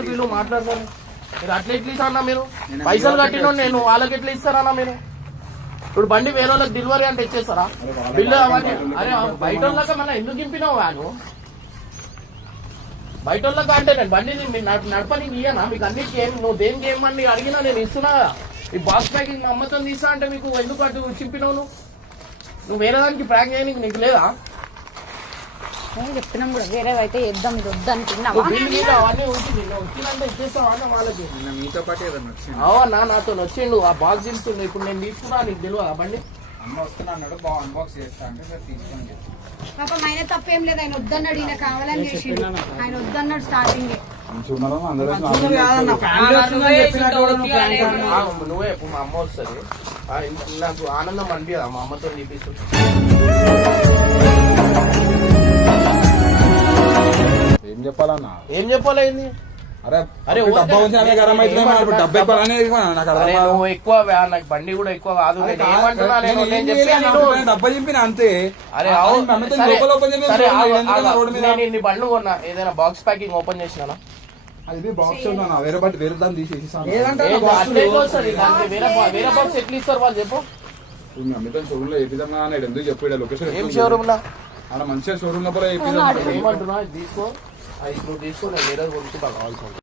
దగ్గర వీళ్ళు మాట్లాడతారు. మీరు అట్లా ఎట్లా ఇస్తారన్నా? మీరు పైసలు కట్టిన నేను వాళ్ళకి ఎట్లా ఇస్తారన్నా? మీరు ఇప్పుడు బండి వేరే వాళ్ళకి డెలివరీ అంటే ఇచ్చేస్తారా బిల్లు అవన్నీ? అరే బయట వాళ్ళక మన ఎందుకు దింపినావు వాను? బయట వాళ్ళక అంటే నేను బండి నడపని ఇయ్యనా మీకు అన్నిటికీ? ఏం నువ్వు దేనికి ఏమని అడిగినా నేను ఇస్తున్నా. ఈ బాక్స్ ప్యాకింగ్ మా అమ్మతో తీసా అంటే మీకు ఎందుకు అటు చింపినావు? నువ్వు వేరే దానికి ప్యాక్ చేయడానికి నీకు లేదా? చెప్తున్నాం కూడా వేరే అయితే ఇద్దాం, ఇది వద్దనుకున్నావా? అవన్నీ ఉంటుంది వచ్చిందంటే ఇచ్చేస్తావా అన్న వాళ్ళకి? మీతో పాటు ఏదన్నా వచ్చింది? అవన్నా నాతో వచ్చిండు ఆ బాక్స్ దింపుతుండే. ఇప్పుడు నేను తీసుకున్నా, నీకు తెలియదు ఆ బండి? అమ్మ వస్తున్నా అన్నాడు, అన్బాక్స్ చేస్తా అంటే సార్ తీసుకొని చెప్పి పాపం ఆయన తప్పేం లేదు. ఆయన వద్దన్నాడు, ఈయన కావాలని చేసిండు. ఆయన వద్దన్నాడు స్టార్టింగ్. నువ్వే మా అమ్మ వస్తుంది, నాకు ఆనందం అనిపించదా మా అమ్మతో చూపిస్తూ? ఏం చెప్పాలన్నా? ఏం చెప్పాలి? అరే అరే నువ్వు ఎక్కువ నాకు బండి కూడా ఎక్కువ కాదు. నేను ఏమంటున్నా, డబ్బా చెప్పిన అంతే. అరే నేను ఇన్ని బండ్లు కొన్నా, ఏదైనా బాక్స్ ప్యాకింగ్ ఓపెన్ చేసినా? అది బాక్స్ వేరే బట్టి వేరే దాన్ని తీసేసి వేరే బాక్స్ ఎట్లా ఇస్తారు వాళ్ళు చెప్పు? అమితం షోరూమ్ లో ఏ విధంగా ఎందుకు చెప్పాడు లొకేషన్? ఏం షోరూమ్ లో? అక్కడ మంచిగా షోరూమ్ లో ఏమంటున్నా తీసుకో, నువ్వు తీసుకో, నేను వేరే కొనుక్కుంటా కావాల్సింది.